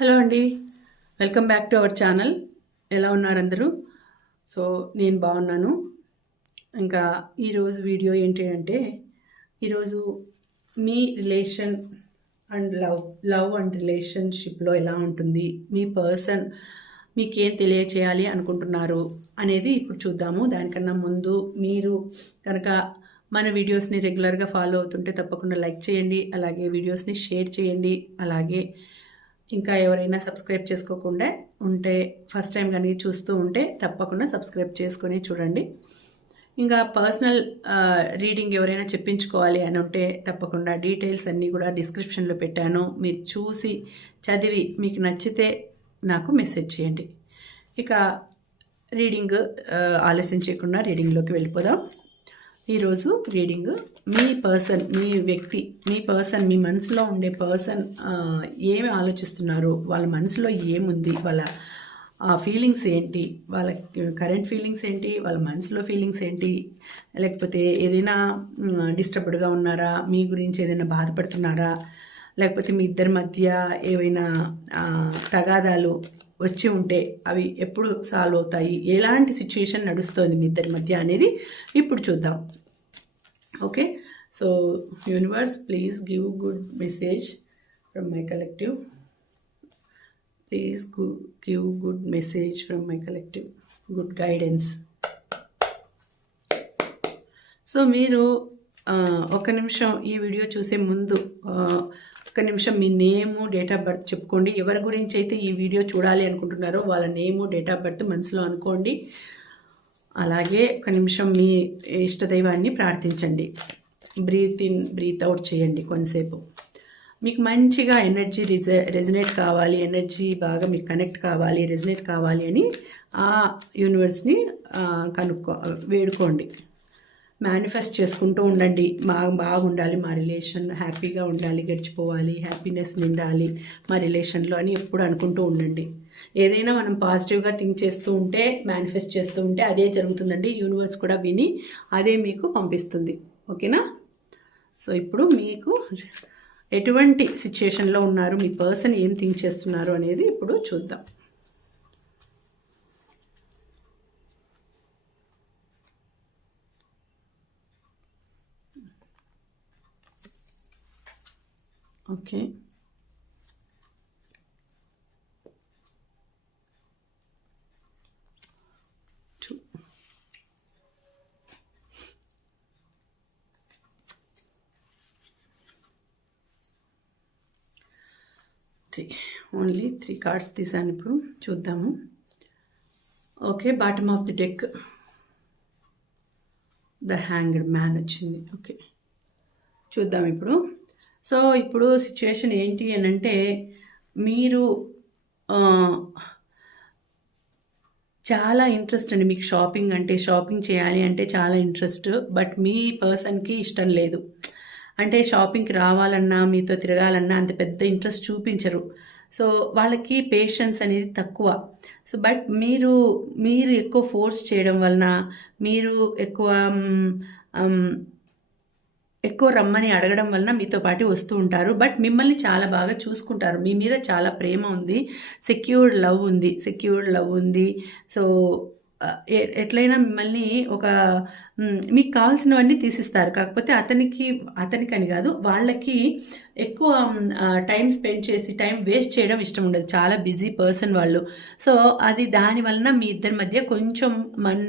Hello అండి. Welcome back to our channel ఎలా ఉన్నారు అందరూ సో నేను బాగున్నాను. ఇంకా ఈరోజు వీడియో ఏంటి అంటే ఈరోజు మీ relation and love love and రిలేషన్షిప్లో ఎలా ఉంటుంది? మీ పర్సన్ మీకేం తెలియచేయాలి అనుకుంటున్నారు అనేది ఇప్పుడు చూద్దాము. దానికన్నా ముందు మీరు కనుక మన వీడియోస్ని రెగ్యులర్గా ఫాలో అవుతుంటే తప్పకుండా లైక్ చేయండి. అలాగే వీడియోస్ని షేర్ చేయండి. అలాగే ఇంకా ఎవరైనా సబ్స్క్రైబ్ చేసుకోకుండా ఉంటే ఫస్ట్ టైం కానీ చూస్తూ ఉంటే తప్పకుండా సబ్స్క్రైబ్ చేసుకొని చూడండి. ఇంకా పర్సనల్ రీడింగ్ ఎవరైనా చెప్పించుకోవాలి అని ఉంటే తప్పకుండా డీటెయిల్స్ అన్నీ కూడా డిస్క్రిప్షన్లో పెట్టాను. మీరు చూసి చదివి మీకు నచ్చితే నాకు మెసేజ్ చేయండి. ఇక రీడింగ్ ఆలస్యం చేయకుండా రీడింగ్లోకి వెళ్ళిపోదాం. ఈరోజు రీడింగ్ మీ పర్సన్ మీ వ్యక్తి మీ పర్సన్ మీ మనసులో ఉండే పర్సన్ ఏమి ఆలోచిస్తున్నారు వాళ్ళ మనసులో ఏముంది వాళ్ళ ఫీలింగ్స్ ఏంటి వాళ్ళ కరెంట్ ఫీలింగ్స్ ఏంటి వాళ్ళ మనసులో ఫీలింగ్స్ ఏంటి లేకపోతే ఏదైనా డిస్టర్బ్డ్గా ఉన్నారా మీ గురించి ఏదైనా బాధపడుతున్నారా లేకపోతే మీ ఇద్దరి మధ్య ఏవైనా తగాదాలు వచ్చి ఉంటే అవి ఎప్పుడు సాల్వ్ అవుతాయి? ఎలాంటి సిచ్యుయేషన్ నడుస్తుంది మీ ఇద్దరి మధ్య అనేది ఇప్పుడు చూద్దాం. Okay so universe please give good message from my collective please give good message from my collective good guidance so మీరు ఒక నిమిషం ఈ వీడియో చూసే ముందు ఒక నిమిషం మీ నేము డేట్ ఆఫ్ బర్త్ చెప్పుకోండి. ఎవరి గురించి అయితే ఈ వీడియో చూడాలి అనుకుంటున్నారో వాళ్ళ నేము డేట్ ఆఫ్ బర్త్ మనసులో అనుకోండి. అలాగే ఒక నిమిషం మీ ఇష్టదైవాన్ని ప్రార్థించండి. బ్రీత్ ఇన్ బ్రీత్ అవుట్ చేయండి కొంతసేపు. మీకు మంచిగా ఎనర్జీ రిజ రెజినేట్ కావాలి ఎనర్జీ బాగా మీకు కనెక్ట్ కావాలి రెజినేట్ కావాలి అని ఆ యూనివర్స్ని కనుక్కో వేడుకోండి. మేనిఫెస్ట్ చేసుకుంటూ ఉండండి. బాగా బాగుండాలి మా రిలేషన్ హ్యాపీగా ఉండాలి గడిచిపోవాలి హ్యాపీనెస్ నిండాలి మా రిలేషన్లో అని ఎప్పుడు అనుకుంటూ ఉండండి. ఏదైనా మనం పాజిటివ్గా థింక్ చేస్తూ ఉంటే మేనిఫెస్ట్ చేస్తూ ఉంటే అదే జరుగుతుందండి. యూనివర్స్ కూడా విని అదే మీకు పంపిస్తుంది. ఓకేనా? సో ఇప్పుడు మీకు ఎటువంటి సిచ్యుయేషన్లో ఉన్నారు మీ పర్సన్ ఏం థింక్ చేస్తున్నారు అనేది ఇప్పుడు చూద్దాం. Okay. Three only three cards తీసాను ఇప్పుడు. చూద్దాము. Okay bottom of the deck the hanged man వచ్చింది. ఓకే చూద్దాం ఇప్పుడు. సో ఇప్పుడు సిచ్యువేషన్ ఏంటి అని అంటే మీరు చాలా ఇంట్రెస్ట్ అండి మీకు షాపింగ్ అంటే షాపింగ్ చేయాలి అంటే చాలా ఇంట్రెస్ట్ బట్ మీ పర్సన్కి ఇష్టం లేదు. అంటే షాపింగ్కి రావాలన్నా మీతో తిరగాలన్నా అంత పెద్ద ఇంట్రెస్ట్ చూపించరు. సో వాళ్ళకి పేషెన్స్ అనేది తక్కువ. సో బట్ మీరు మీరు ఎక్కువ ఫోర్స్ చేయడం వలన మీరు ఎక్కువ ఎక్కువ రమ్మని అడగడం వలన మీతో పాటు వస్తూ ఉంటారు. బట్ మిమ్మల్ని చాలా బాగా చూసుకుంటారు. మీ మీద చాలా ప్రేమ ఉంది. సెక్యూర్డ్ లవ్ ఉంది. సెక్యూర్డ్ లవ్ ఉంది. సో ఎట్లయినా మిమ్మల్ని ఒక మీకు కావాల్సినవన్నీ తీసిస్తారు. కాకపోతే అతనికి అతనికని కాదు వాళ్ళకి ఎక్కువ టైం స్పెండ్ చేసి టైం వేస్ట్ చేయడం ఇష్టం ఉండదు. చాలా బిజీ పర్సన్ వాళ్ళు. సో అది దాని వలన మీ ఇద్దరి మధ్య కొంచెం మన్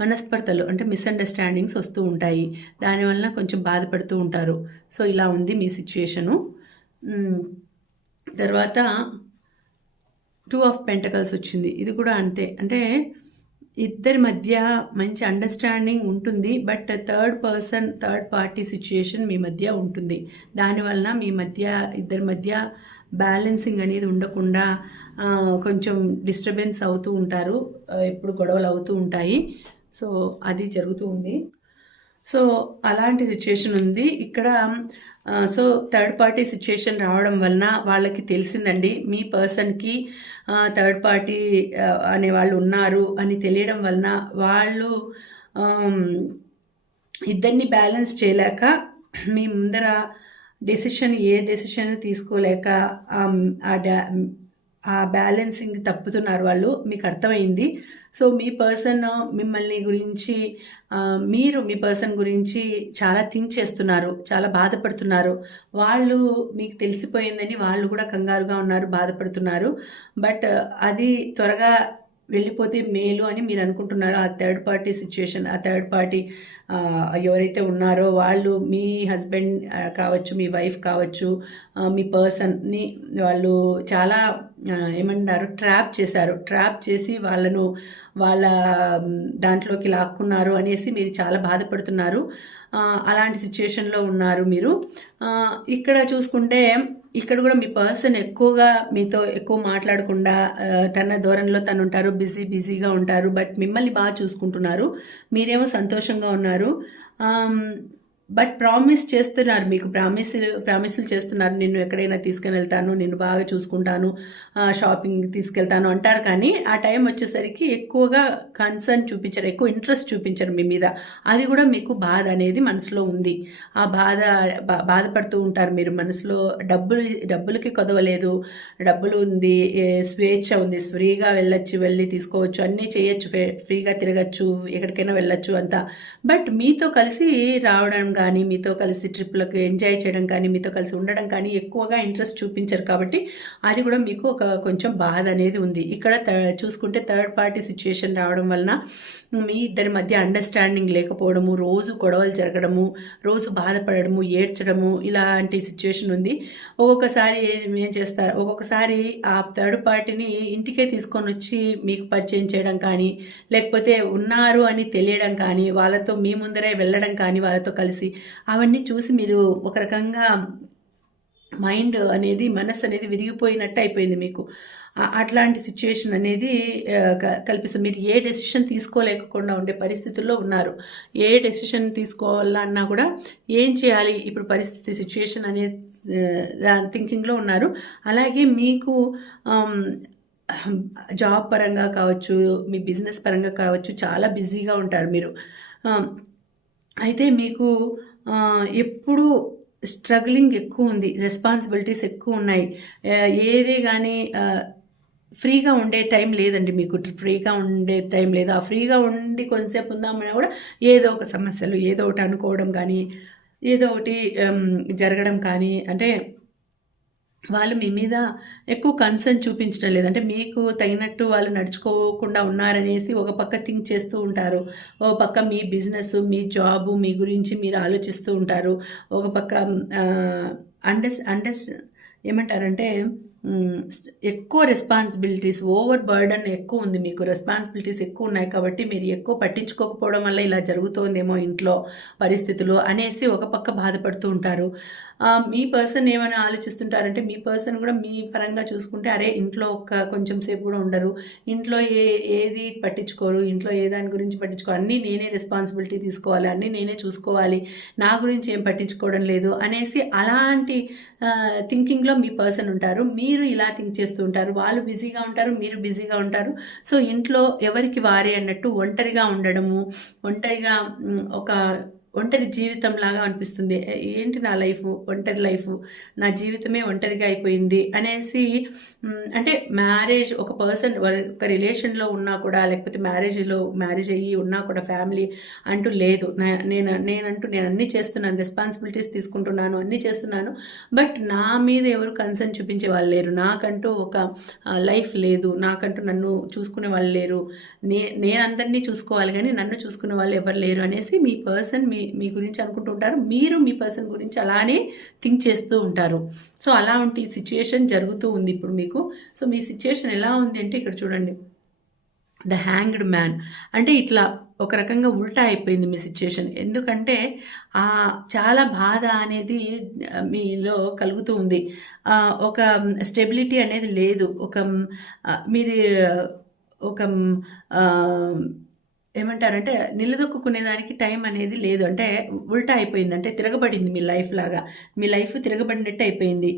మనస్పర్ధలు అంటే మిస్అండర్స్టాండింగ్స్ వస్తూ ఉంటాయి. దానివల్ల కొంచెం బాధపడుతూ ఉంటారు. సో ఇలా ఉంది మీ సిచ్యుయేషను తర్వాత టూ ఆఫ్ పెంటకల్స్ వచ్చింది. ఇది కూడా అంతే. అంటే ఇద్దరి మధ్య మంచి అండర్స్టాండింగ్ ఉంటుంది. But third person third party situation మీ మధ్య ఉంటుంది. దానివలన మీ మధ్య ఇద్దరి మధ్య బ్యాలెన్సింగ్ అనేది ఉండకుండా కొంచెం డిస్టర్బెన్స్ అవుతూ ఉంటారు. ఎప్పుడు గొడవలు అవుతూ ఉంటాయి. సో అది జరుగుతూ ఉంది. సో అలాంటి సిచ్యుయేషన్ ఉంది. ఇక్కడ సో థర్డ్ పార్టీ సిచ్యుయేషన్ రావడం వలన వాళ్ళకి తెలిసిందండి మీ పర్సన్కి థర్డ్ పార్టీ అనే వాళ్ళు ఉన్నారు అని తెలియడం వలన వాళ్ళు ఇద్దరిని బ్యాలెన్స్ చేయలేక మీ ముందర డెసిషన్ ఏ డెసిషన్ తీసుకోలేక ఆ ఆ బ్యాలెన్సింగ్ తప్పుతున్నారు వాళ్ళు మీకు అర్థమైంది. సో మీ పర్సన్ మిమ్మల్ని గురించి మీరు మీ పర్సన్ గురించి చాలా థింక్ చేస్తున్నారు చాలా బాధపడుతున్నారు. వాళ్ళు మీకు తెలిసిపోయిందని వాళ్ళు కూడా కంగారుగా ఉన్నారు బాధపడుతున్నారు. బట్ అది త్వరగా వెళ్ళిపోతే మేలు అని మీరు అనుకుంటున్నారు. ఆ థర్డ్ పార్టీ సిచ్యుయేషన్ ఆ థర్డ్ పార్టీ ఎవరైతే ఉన్నారో వాళ్ళు మీ హస్బెండ్ కావచ్చు మీ వైఫ్ కావచ్చు మీ పర్సన్ని వాళ్ళు చాలా ఏమంటారు ట్రాప్ చేశారు. ట్రాప్ చేసి వాళ్ళను వాళ్ళ దాంట్లోకి లాక్కున్నారు అనేసి మీరు చాలా బాధపడుతున్నారు. అలాంటి సిచ్యుయేషన్లో ఉన్నారు మీరు. ఇక్కడ చూసుకుంటే ఇక్కడ కూడా మీ పర్సన్ ఎక్కువగా మీతో ఎక్కువ మాట్లాడకుండా తన ధోరణిలో తను ఉంటారు బిజీ బిజీగా ఉంటారు బట్ మిమ్మల్ని బాగా చూసుకుంటున్నారు. మీరేమో సంతోషంగా ఉన్నారు. బట్ ప్రామిస్ చేస్తున్నారు మీకు ప్రామిస్ ప్రామిస్లు చేస్తున్నారు. నిన్ను ఎక్కడైనా తీసుకుని వెళ్తాను నిన్ను బాగా చూసుకుంటాను షాపింగ్ తీసుకెళ్తాను అంటారు. కానీ ఆ టైం వచ్చేసరికి ఎక్కువగా కన్సర్న్ చూపించరు ఎక్కువ ఇంట్రెస్ట్ చూపించరు మీ మీద. అది కూడా మీకు బాధ అనేది మనసులో ఉంది. ఆ బాధ బా- బాధపడుతూ ఉంటారు మీరు మనసులో. డబ్బులు డబ్బులకి కొదవలేదు డబ్బులు ఉంది స్వేచ్ఛ ఉంది. ఫ్రీగా వెళ్ళొచ్చు వెళ్ళి తీసుకోవచ్చు అన్నీ చేయొచ్చు ఫే- ఫ్రీగా తిరగచ్చు ఎక్కడికైనా వెళ్ళొచ్చు అంతా. బట్ మీతో కలిసి రావడం కానీ మీతో కలిసి ట్రిప్లకు ఎంజాయ్ చేయడం కానీ మీతో కలిసి ఉండడం కానీ ఎక్కువగా ఇంట్రెస్ట్ చూపించరు కాబట్టి అది కూడా మీకు ఒక కొంచెం బాధ అనేది ఉంది. ఇక్కడ చూసుకుంటే థర్డ్ పార్టీ సిచ్యుయేషన్ రావడం వలన మీ ఇద్దరి మధ్య అండర్స్టాండింగ్ లేకపోవడము రోజు గొడవలు జరగడము రోజు బాధపడము ఏడ్చడము ఇలాంటి సిచ్యుయేషన్ ఉంది. ఒక్కొక్కసారి ఏం చేస్తారు ఒక్కొక్కసారి ఆ థర్డ్ పార్టీని ఇంటికే తీసుకొని వచ్చి మీకు పరిచయం చేయడం కానీ లేకపోతే ఉన్నారు అని తెలియడం కానీ వాళ్ళతో మీ ముందరే వెళ్ళడం కానీ వాళ్ళతో కలిసి అవన్నీ చూసి మీరు ఒక రకంగా మైండ్ అనేది మనసు అనేది విరిగిపోయినట్టు అయిపోయింది మీకు. అట్లాంటి సిచ్యుయేషన్ అనేది క- కల్పిస్తుంది మీరు ఏ డెసిషన్ తీసుకోలేకుండా ఉండే పరిస్థితుల్లో ఉన్నారు. ఏ డెసిషన్ తీసుకోవాలన్నా కూడా ఏం చేయాలి? ఇప్పుడు పరిస్థితి సిచ్యుయేషన్ అనే థింకింగ్లో ఉన్నారు. అలాగే మీకు జాబ్ పరంగా కావచ్చు మీ బిజినెస్ పరంగా కావచ్చు చాలా బిజీగా ఉంటారు మీరు. అయితే మీకు ఎప్పుడూ ఎప్పుడు స్ట్రగ్లింగ్ ఎక్కువ ఉంది రెస్పాన్సిబిలిటీస్ ఎక్కువ ఉన్నాయి. ఏది ఏదే కానీ ఫ్రీగా ఉండే టైం లేదండి మీకు ఫ్రీగా ఉండే టైం లేదు. ఆ ఫ్రీగా ఉండి కొంతసేపు ఉందామన్నా కూడా ఏదో ఒక సమస్యలు ఏదో ఒకటి అనుకోవడం కానీ ఏదో ఒకటి జరగడం కానీ అంటే వాళ్ళు మీ మీద ఎక్కువ కన్సర్న్ చూపించడం లేదు. అంటే మీకు తగినట్టు వాళ్ళు నడుచుకోకుండా ఉన్నారనేసి ఒక పక్క థింక్ చేస్తూ ఉంటారు. ఒక పక్క మీ బిజినెస్ మీ జాబు మీ గురించి మీరు ఆలోచిస్తూ ఉంటారు. ఒక పక్క అండర్స్ అండర్స్ ఏమంటారంటే ఎక్కువ రెస్పాన్సిబిలిటీస్ ఓవర్ బర్డన్ ఎక్కువ ఉంది మీకు. రెస్పాన్సిబిలిటీస్ ఎక్కువ ఉన్నాయి కాబట్టి మీరు ఎక్కువ పట్టించుకోకపోవడం వల్ల ఇలా జరుగుతోందేమో ఇంట్లో పరిస్థితులు అనేసి ఒక పక్క బాధపడుతూ ఉంటారు. మీ పర్సన్ ఏమైనా ఆలోచిస్తుంటారంటే మీ పర్సన్ కూడా మీ పరంగా చూసుకుంటే అరే ఇంట్లో ఒక కొంచెం సేపు కూడా ఉండరు. ఇంట్లో ఏ ఏది పట్టించుకోరు. ఇంట్లో ఏ దాని గురించి పట్టించుకోరు అన్నీ నేనే రెస్పాన్సిబిలిటీ తీసుకోవాలి. అన్నీ నేనే చూసుకోవాలి. నా గురించి ఏం పట్టించుకోవడం లేదు అనేసి అలాంటి థింకింగ్లో మీ పర్సన్ ఉంటారు. మీ మీరు ఇలా థింక్ చేస్తూ ఉంటారు వాళ్ళు బిజీగా ఉంటారు మీరు బిజీగా ఉంటారు. సో ఇంట్లో ఎవరికి వారే అన్నట్టు ఒంటరిగా ఉండడము ఒంటరిగా ఒక ఒంటరి జీవితం లాగా అనిపిస్తుంది. ఏంటి నా లైఫ్? ఒంటరి లైఫ్? నా జీవితమే ఒంటరిగా అయిపోయింది అనేసి అంటే మ్యారేజ్ ఒక పర్సన్ ఒక రిలేషన్లో ఉన్నా కూడా లేకపోతే మ్యారేజ్లో మ్యారేజ్ అయ్యి ఉన్నా కూడా ఫ్యామిలీ అంటూ లేదు. నేను నేనంటూ నేను అన్నీ చేస్తున్నాను రెస్పాన్సిబిలిటీస్ తీసుకుంటున్నాను అన్నీ చేస్తున్నాను. బట్ నా మీద ఎవరు కన్సర్న్ చూపించే వాళ్ళు లేరు. నాకంటూ ఒక లైఫ్ లేదు. నాకంటూ నన్ను చూసుకునే వాళ్ళు లేరు. నే నేను అందరినీ చూసుకోవాలి కానీ నన్ను చూసుకునే వాళ్ళు ఎవరు లేరు అనేసి మీ పర్సన్ మీ మీ గురించి అనుకుంటూ ఉంటారు. మీరు మీ పర్సన్ గురించి అలానే థింక్ చేస్తూ ఉంటారు. సో అలాంటి సిచ్యుయేషన్ జరుగుతూ ఉంది ఇప్పుడు మీకు. సో మీ సిచ్యుయేషన్ ఎలా ఉంది అంటే ఇక్కడ చూడండి. ద హ్యాంగ్డ్ మ్యాన్ అంటే ఇట్లా ఒక రకంగా ఉల్టా అయిపోయింది మీ సిచ్యుయేషన్ ఎందుకంటే ఆ చాలా బాధ అనేది మీలో కలుగుతూ ఉంది. ఒక స్టెబిలిటీ అనేది లేదు. ఒక మీరు ఒక ఏమంటారంటే నిలదొక్కునేదానికి టైం అనేది లేదు. అంటే ఉల్టా అయిపోయింది. అంటే తిరగబడింది మీ లైఫ్ లాగా. మీ లైఫ్ తిరగబడినట్టు అయిపోయింది.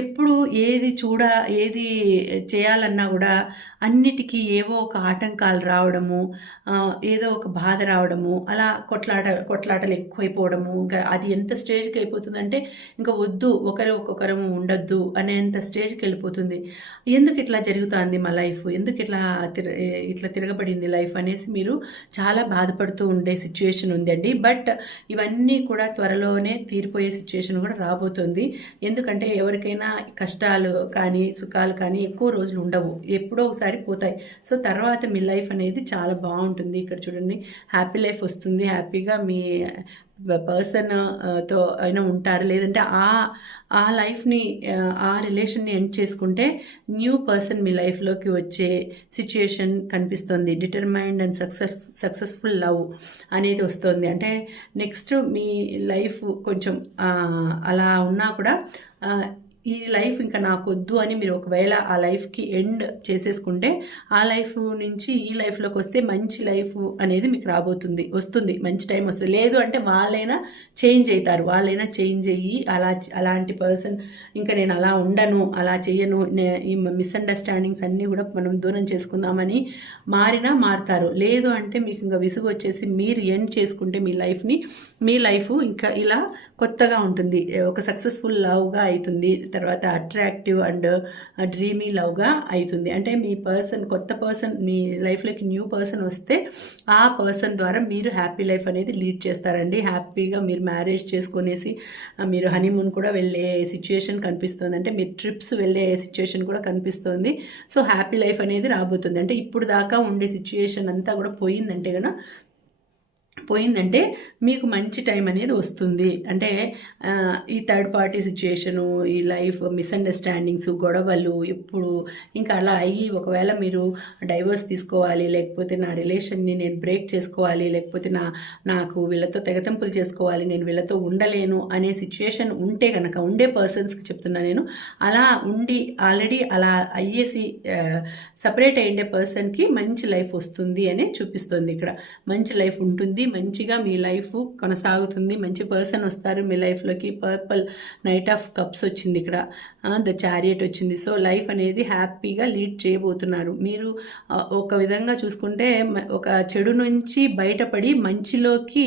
ఎప్పుడు ఏది చూడ ఏది చేయాలన్నా కూడా అన్నిటికీ ఏవో ఒక ఆటంకాలు రావడము ఏదో ఒక బాధ రావడము అలా కొట్లాట కొట్లాటలు ఎక్కువైపోవడము ఇంకా అది ఎంత స్టేజ్కి అయిపోతుందంటే ఇంకా వద్దు ఒకరు ఒక్కొక్కరము ఉండొద్దు అనేంత స్టేజ్కి వెళ్ళిపోతుంది. ఎందుకు ఇట్లా జరుగుతుంది మా లైఫ్? ఎందుకు ఇట్లా తిర ఇట్లా తిరగబడింది లైఫ్ అనేసి మీరు చాలా బాధపడుతూ ఉండే సిచ్యుయేషన్ ఉందండి. బట్ ఇవన్నీ కూడా త్వరలోనే తీరిపోయే సిచ్యుయేషన్ కూడా రాబోతుంది. ఎందుకంటే ఎవరికైనా కష్టాలు కానీ సుఖాలు కానీ ఎక్కువ రోజులు ఉండవు. ఎప్పుడో ఒకసారి పోతాయి. సో తర్వాత మీ లైఫ్ అనేది చాలా బాగుంటుంది. ఇక్కడ చూడండి హ్యాపీ లైఫ్ వస్తుంది. హ్యాపీగా మీ పర్సన్తో అయినా ఉంటారు. లేదంటే ఆ ఆ లైఫ్ని ఆ రిలేషన్ని ఎండ్ చేసుకుంటే న్యూ పర్సన్ మీ లైఫ్లోకి వచ్చే సిచ్యుయేషన్ కనిపిస్తుంది. Determined and success successful love అనేది వస్తుంది. అంటే నెక్స్ట్ మీ లైఫ్ కొంచెం అలా ఉన్నా కూడా ఈ లైఫ్ ఇంకా నాకు వద్దు అని మీరు ఒకవేళ ఆ లైఫ్కి ఎండ్ చేసేసుకుంటే ఆ లైఫ్ నుంచి ఈ లైఫ్లోకి వస్తే మంచి లైఫ్ అనేది మీకు రాబోతుంది వస్తుంది. మంచి టైం వస్తుంది. లేదు అంటే వాళ్ళైనా చేంజ్ అవుతారు వాళ్ళైనా చేంజ్ అయ్యి అలా అలాంటి పర్సన్ ఇంకా నేను అలా ఉండను అలా చేయను నే- ఈ మిస్అండర్స్టాండింగ్స్ అన్నీ కూడా మనం దూరం చేసుకుందామని మారినా మారుతారు. లేదు అంటే మీకు ఇంకా విసుగు వచ్చేసి మీరు ఎండ్ చేసుకుంటే మీ లైఫ్ని మీ లైఫ్ ఇంకా ఇలా కొత్తగా ఉంటుంది. ఒక సక్సెస్ఫుల్ లవ్గా అవుతుంది తర్వాత అట్రాక్టివ్ అండ్ డ్రీమీ లవ్గా అవుతుంది అంటే మీ పర్సన్ కొత్త పర్సన్ మీ లైఫ్లోకి న్యూ పర్సన్ వస్తే ఆ పర్సన్ ద్వారా మీరు హ్యాపీ లైఫ్ అనేది లీడ్ చేస్తారండి. హ్యాపీగా మీరు మ్యారేజ్ చేసుకునేసి మీరు హనీమూన్ కూడా వెళ్ళే సిచ్యుయేషన్ కనిపిస్తుంది. అంటే మీరు ట్రిప్స్ వెళ్ళే సిచ్యుయేషన్ కూడా కనిపిస్తుంది. సో హ్యాపీ లైఫ్ అనేది రాబోతుంది. అంటే ఇప్పుడు దాకా ఉండే సిచ్యుయేషన్ అంతా కూడా పోయిందంటే కనుక పోయిందంటే మీకు మంచి టైం అనేది వస్తుంది. అంటే ఈ థర్డ్ పార్టీ సిచ్యుయేషను ఈ లైఫ్ మిస్అండర్స్టాండింగ్స్ గొడవలు ఎప్పుడు ఇంకా అలా అయ్యి ఒకవేళ మీరు డైవర్స్ తీసుకోవాలి లేకపోతే నా రిలేషన్ని నేను బ్రేక్ చేసుకోవాలి లేకపోతే నా నాకు వీళ్ళతో తెగతెంపులు చేసుకోవాలి నేను వీళ్ళతో ఉండలేను అనే సిచ్యుయేషన్ ఉంటే కనుక ఉండే పర్సన్స్కి చెప్తున్నా నేను అలా ఉండి ఆల్రెడీ అలా అయ్యేసి సపరేట్ అయ్యే పర్సన్కి మంచి లైఫ్ వస్తుంది అని చూపిస్తుంది ఇక్కడ. మంచి లైఫ్ ఉంటుంది మంచిగా మీ లైఫ్ కొనసాగుతుంది మంచి పర్సన్ వస్తారు మీ లైఫ్లోకి. పర్పల్ నైట్ ఆఫ్ కప్స్ వచ్చింది ఇక్కడ. ద చారియట్ వచ్చింది. సో లైఫ్ అనేది హ్యాపీగా లీడ్ చేయబోతున్నారు. మీరు ఒక విధంగా చూసుకుంటే ఒక చెడు నుంచి బయటపడి మంచిలోకి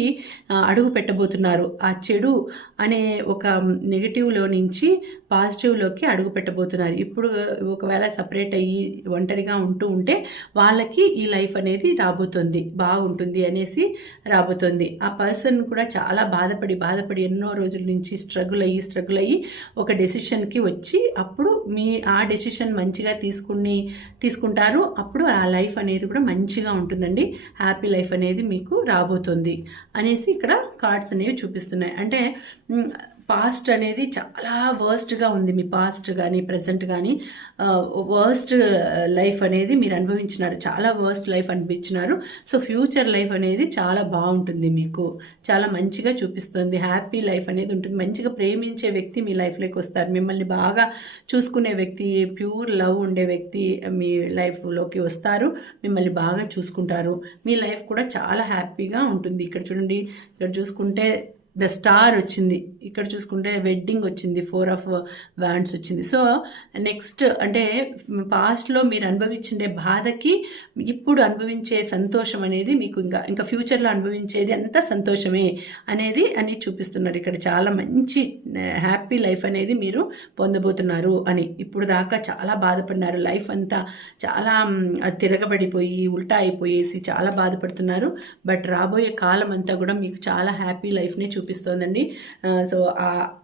అడుగు పెట్టబోతున్నారు. ఆ చెడు అనే ఒక నెగిటివ్లో నుంచి పాజిటివ్లోకి అడుగు పెట్టబోతున్నారు. ఇప్పుడు ఒకవేళ సపరేట్ అయ్యి ఒంటరిగా ఉంటూ ఉంటే వాళ్ళకి ఈ లైఫ్ అనేది రాబోతుంది. బాగుంటుంది అనేసి రాబోతుంది. ఆ పర్సన్ కూడా చాలా బాధపడి బాధపడి ఎన్నో రోజుల నుంచి స్ట్రగుల్ అయ్యి స్ట్రగుల్ అయ్యి ఒక డెసిషన్కి వచ్చి అప్పుడు మీ ఆ డెసిషన్ మంచిగా తీసుకుని తీసుకుంటారు. అప్పుడు ఆ లైఫ్ అనేది కూడా మంచిగా ఉంటుందండి. హ్యాపీ లైఫ్ అనేది మీకు రాబోతుంది అనేసి ఇక్కడ కార్డ్స్ అనేవి చూపిస్తున్నాయి. అంటే పాస్ట్ అనేది చాలా వర్స్ట్గా ఉంది మీ పాస్ట్ కానీ ప్రజెంట్ కానీ వర్స్ట్ లైఫ్ అనేది మీరు అనుభవించినారు. చాలా వర్స్ట్ లైఫ్ అనిపించినారు. సో ఫ్యూచర్ లైఫ్ అనేది చాలా బాగుంటుంది మీకు. చాలా మంచిగా చూపిస్తుంది. హ్యాపీ లైఫ్ అనేది ఉంటుంది. మంచిగా ప్రేమించే వ్యక్తి మీ లైఫ్లోకి వస్తారు. మిమ్మల్ని బాగా చూసుకునే వ్యక్తి ప్యూర్ లవ్ ఉండే వ్యక్తి మీ లైఫ్లోకి వస్తారు. మిమ్మల్ని బాగా చూసుకుంటారు. మీ లైఫ్ కూడా చాలా హ్యాపీగా ఉంటుంది. ఇక్కడ చూడండి. ఇక్కడ చూసుకుంటే ద స్టార్ వచ్చింది. ఇక్కడ చూసుకుంటే వెడ్డింగ్ వచ్చింది. ఫోర్ ఆఫ్ వ్యాండ్స్ వచ్చింది. సో నెక్స్ట్ అంటే పాస్ట్లో మీరు అనుభవించే బాధకి ఇప్పుడు అనుభవించే సంతోషం అనేది మీకు ఇంకా ఇంకా ఫ్యూచర్లో అనుభవించేది అంతా సంతోషమే అనేది అని చూపిస్తున్నారు. ఇక్కడ చాలా మంచి హ్యాపీ లైఫ్ అనేది మీరు పొందబోతున్నారు అని. ఇప్పుడు దాకా చాలా బాధపడినారు. లైఫ్ అంతా చాలా తిరగబడిపోయి ఉల్టా అయిపోయేసి చాలా బాధపడుతున్నారు. బట్ రాబోయే కాలం అంతా కూడా మీకు చాలా హ్యాపీ లైఫ్నే చూ చూపిస్తోందండి. సో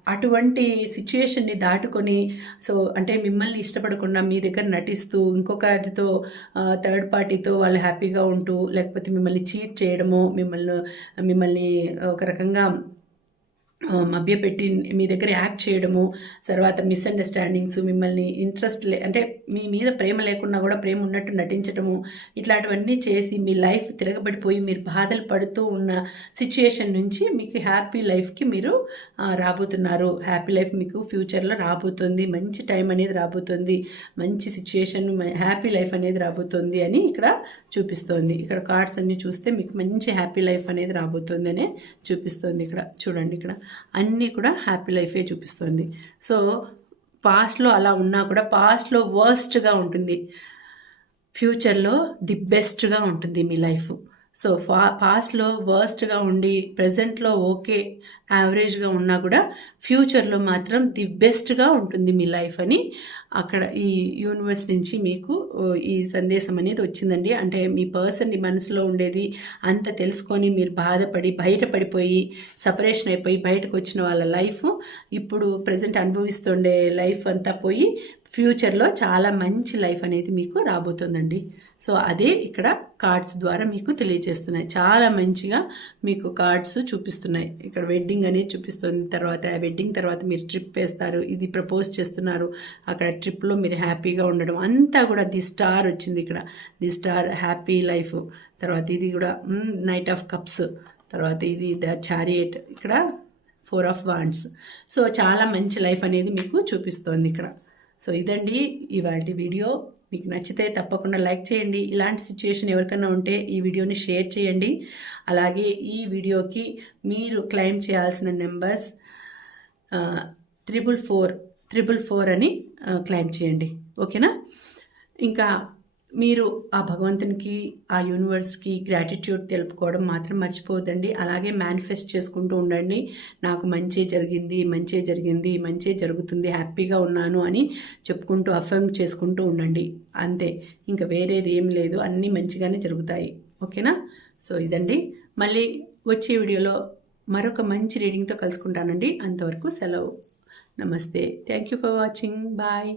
అటువంటి సిచ్యుయేషన్ని దాటుకొని సో అంటే మిమ్మల్ని ఇష్టపడకుండా మీ దగ్గర నటిస్తూ ఇంకొకరితో థర్డ్ పార్టీతో వాళ్ళు హ్యాపీగా ఉంటూ లేకపోతే మిమ్మల్ని చీట్ చేయడమో మిమ్మల్ని మిమ్మల్ని ఒక రకంగా మభ్యపెట్టి మీ దగ్గర యాక్ట్ చేయడము తర్వాత మిస్అండర్స్టాండింగ్స్ మిమ్మల్ని ఇంట్రెస్ట్ లే అంటే మీ మీద ప్రేమ లేకున్నా కూడా ప్రేమ ఉన్నట్టు నటించడము ఇట్లాంటివన్నీ చేసి మీ లైఫ్ తిరగబడిపోయి మీరు బాధలు పడుతూ ఉన్న సిచ్యుయేషన్ నుంచి మీకు హ్యాపీ లైఫ్కి మీరు రాబోతున్నారు. హ్యాపీ లైఫ్ మీకు ఫ్యూచర్లో రాబోతుంది. మంచి టైం అనేది రాబోతుంది. మంచి సిచ్యుయేషన్ హ్యాపీ లైఫ్ అనేది రాబోతుంది అని ఇక్కడ చూపిస్తోంది. ఇక్కడ కార్డ్స్ అన్నీ చూస్తే మీకు మంచి హ్యాపీ లైఫ్ అనేది రాబోతుంది అనే చూపిస్తోంది ఇక్కడ. చూడండి ఇక్కడ. అన్నీ కూడా హ్యాపీ లైఫే చూపిస్తుంది. సో పాస్ట్లో అలా ఉన్నా కూడా పాస్ట్లో వర్స్ట్గా ఉంటుంది. ఫ్యూచర్లో ది బెస్ట్గా ఉంటుంది మీ లైఫ్. సో ఫా పాస్ట్లో వర్స్ట్గా ఉండి ప్రజెంట్లో ఓకే యావరేజ్గా ఉన్నా కూడా ఫ్యూచర్లో మాత్రం ది బెస్ట్గా ఉంటుంది మీ లైఫ్ అని అక్కడ ఈ యూనివర్స్ నుంచి మీకు ఈ సందేశం అనేది వచ్చిందండి. అంటే మీ పర్సన్ మనసులో ఉండేది అంత తెలుసుకొని మీరు బాధపడి బయటపడిపోయి సపరేషన్ అయిపోయి బయటకు వచ్చిన వాళ్ళ లైఫ్ ఇప్పుడు ప్రజెంట్ అనుభవిస్తుండే లైఫ్ అంతా పోయి ఫ్యూచర్లో చాలా మంచి లైఫ్ అనేది మీకు రాబోతుందండి. సో అదే ఇక్కడ కార్డ్స్ ద్వారా మీకు తెలియజేస్తున్నాయి. చాలా మంచిగా మీకు కార్డ్స్ చూపిస్తున్నాయి. ఇక్కడ వెడ్డింగ్ అనేది చూపిస్తుంది. తర్వాత వెడ్డింగ్ తర్వాత మీరు ట్రిప్ వేస్తారు. ఇది ప్రపోజ్ చేస్తున్నారు. అక్కడ ట్రిప్లో మీరు హ్యాపీగా ఉండడం అంతా కూడా ది స్టార్ వచ్చింది ఇక్కడ. The star happy life. తర్వాత ఇది కూడా నైట్ ఆఫ్ కప్స్. తర్వాత ఇది ద చారియట్. ఇక్కడ ఫోర్ ఆఫ్ వాండ్స్. సో చాలా మంచి లైఫ్ అనేది మీకు చూపిస్తోంది ఇక్కడ. సో ఇదండి ఇవాటి వీడియో. మీకు నచ్చితే తప్పకుండా లైక్ చేయండి. ఇలాంటి సిచ్యుయేషన్ ఎవరికైనా ఉంటే ఈ వీడియోని షేర్ చేయండి. అలాగే ఈ వీడియోకి మీరు క్లెయిమ్ చేయాల్సిన numbers triple four triple four అని క్లెయిమ్ చేయండి. ఓకేనా? ఇంకా మీరు ఆ భగవంతునికి ఆ యూనివర్స్కి గ్రాటిట్యూడ్ తెలుపుకోవడం మాత్రం మర్చిపోవద్దండి. అలాగే మేనిఫెస్ట్ చేసుకుంటూ ఉండండి. నాకు మంచి జరిగింది మంచి జరిగింది మంచి జరుగుతుంది హ్యాపీగా ఉన్నాను అని చెప్పుకుంటూ అఫర్మ్ చేసుకుంటూ ఉండండి. అంతే. ఇంకా వేరేది ఏం లేదు. అన్నీ మంచిగానే జరుగుతాయి. ఓకేనా? సో ఇదండి. మళ్ళీ వచ్చే వీడియోలో మరొక మంచి రీడింగ్తో కలుసుకుంటానండి. అంతవరకు సెలవు. నమస్తే. Thank you for watching bye